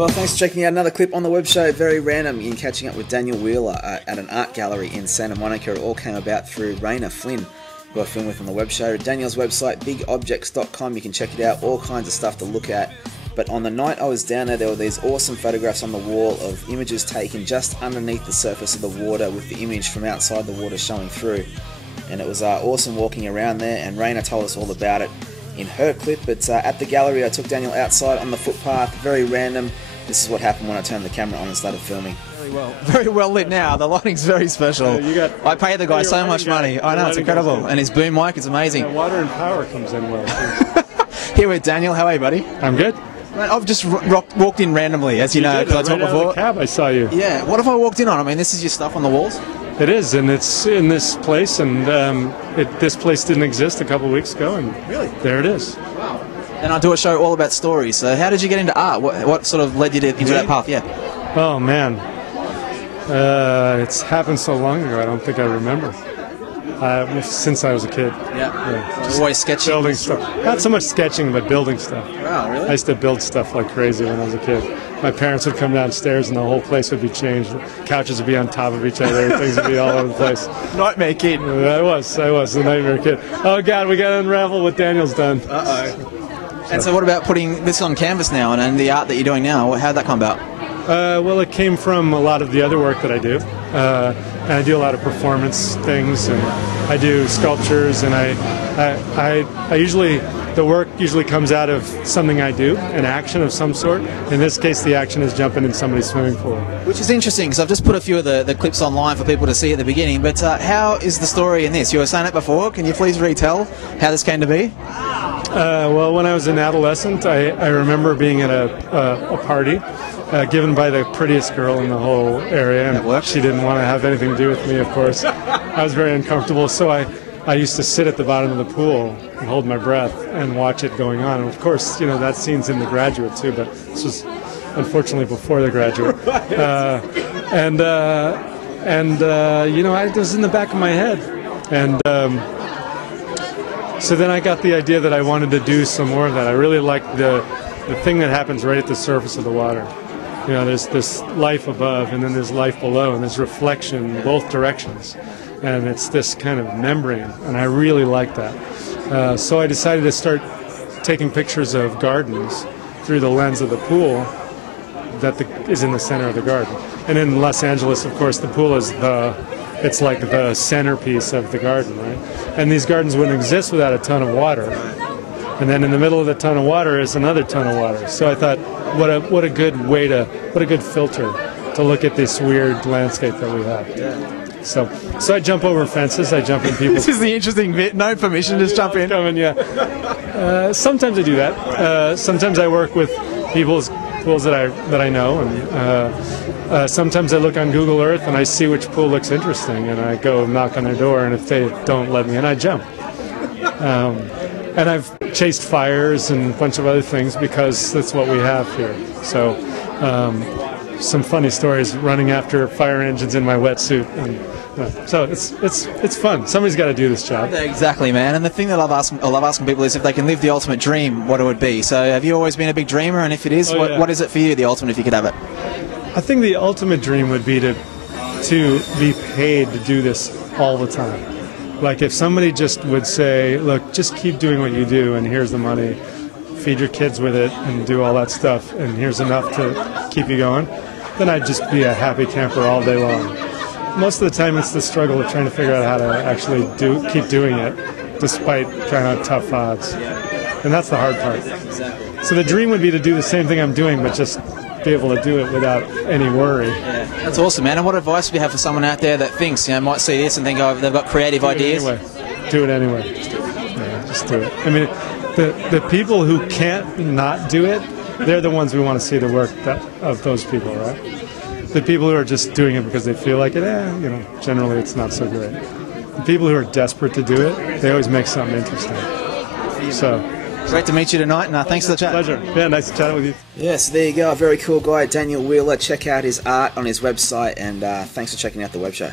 Well, thanks for checking out another clip on the web show. Very random in catching up with Daniel Wheeler at an art gallery in Santa Monica. It all came about through Raina Flynn, who I filmed with on the web show. Daniel's website, bigobjects.com. You can check it out, all kinds of stuff to look at. But on the night I was down there were these awesome photographs on the wall of images taken just underneath the surface of the water with the image from outside the water showing through. And it was awesome walking around there, and Raina told us all about it in her clip. But at the gallery, I took Daniel outside on the footpath, very random. This is what happened when I turned the camera on and started filming. Very well lit now. The lighting's very special. I paid the guy so much money. I know, it's incredible. And his boom mic is amazing. Yeah, water and power comes in well, too. Here with Daniel. How are you, buddy? I'm good. Man, I've just walked in randomly, as you know, because I talked before. Out of the cab, I saw you. Yeah. What have I walked in on? I mean, this is your stuff on the walls? It is, and it's in this place, and this place didn't exist a couple of weeks ago, and really, there it is. Wow. And I do a show all about stories. So how did you get into art? What sort of led you into that path? Yeah. Oh, man. It's happened so long ago, I don't think I remember. Since I was a kid. Yeah. Just always sketching? Building stuff. Not so much sketching, but building stuff. Wow, really? I used to build stuff like crazy when I was a kid. My parents would come downstairs and the whole place would be changed. Couches would be on top of each other. Things would be all over the place. Nightmare kid. I was a nightmare kid. Oh, God, we got to unravel what Daniel's done. Uh-oh. And so what about putting this on canvas now and the art that you're doing now? How'd that come about? Well, it came from a lot of the other work that I do. And I do a lot of performance things, and I do sculptures, and I usually, the work usually comes out of something I do, an action of some sort. In this case, the action is jumping in somebody's swimming pool. Which is interesting, because I've just put a few of the clips online for people to see at the beginning, but how is the story in this? You were saying it before, can you please retell how this came to be? Well, when I was an adolescent, I remember being at a party given by the prettiest girl in the whole area, and she didn't want to have anything to do with me, of course. I was very uncomfortable, so I used to sit at the bottom of the pool and hold my breath and watch it going on. And of course, you know, that scene's in The Graduate too, but this was unfortunately before The Graduate. You know, it was in the back of my head. And so then I got the idea that I wanted to do some more of that. I really liked the thing that happens right at the surface of the water. You know, there's this life above, and then there's life below, and there's reflection in both directions. And it's this kind of membrane, and I really like that. So I decided to start taking pictures of gardens through the lens of the pool that is in the center of the garden. And in Los Angeles, of course, the pool is it's like the centerpiece of the garden, right? And these gardens wouldn't exist without a ton of water. And then in the middle of the ton of water is another ton of water. So I thought, what a good filter to look at this weird landscape that we have. Yeah. So I jump over fences. I jump in people. This is the interesting bit. No permission, just jump in. Sometimes I do that. Sometimes I work with people's pools that I know, and sometimes I look on Google Earth and I see which pool looks interesting, and I go knock on their door, and if they don't let me in, I jump. And I've chased fires and a bunch of other things because that's what we have here. So some funny stories running after fire engines in my wetsuit. And, so it's fun. Somebody's got to do this job. Exactly, man. And the thing that I love asking people is if they can live the ultimate dream, what it would be. So have you always been a big dreamer? And if it is, what is it for you, the ultimate, if you could have it? I think the ultimate dream would be to be paid to do this all the time. Like if somebody just would say, look, just keep doing what you do, and here's the money, feed your kids with it, and do all that stuff, and here's enough to keep you going, then I'd just be a happy camper all day long. Most of the time it's the struggle of trying to figure out how to actually keep doing it, despite kind of tough odds. And that's the hard part. So the dream would be to do the same thing I'm doing, but just be able to do it without any worry. Yeah, that's awesome, man. And what advice would you have for someone out there that thinks, might see this and think, oh, they've got creative ideas? Do it anyway. Yeah, just do it. I mean, the people who can't not do it, they're the ones we want to see the work of those people, right? The people who are just doing it because they feel like it, generally it's not so great. The people who are desperate to do it, they always make something interesting. So. Great to meet you tonight, and thanks for the chat. Pleasure. Yeah, nice to chat with you. Yes, there you go. A very cool guy, Daniel Wheeler. Check out his art on his website, and thanks for checking out The Web Show.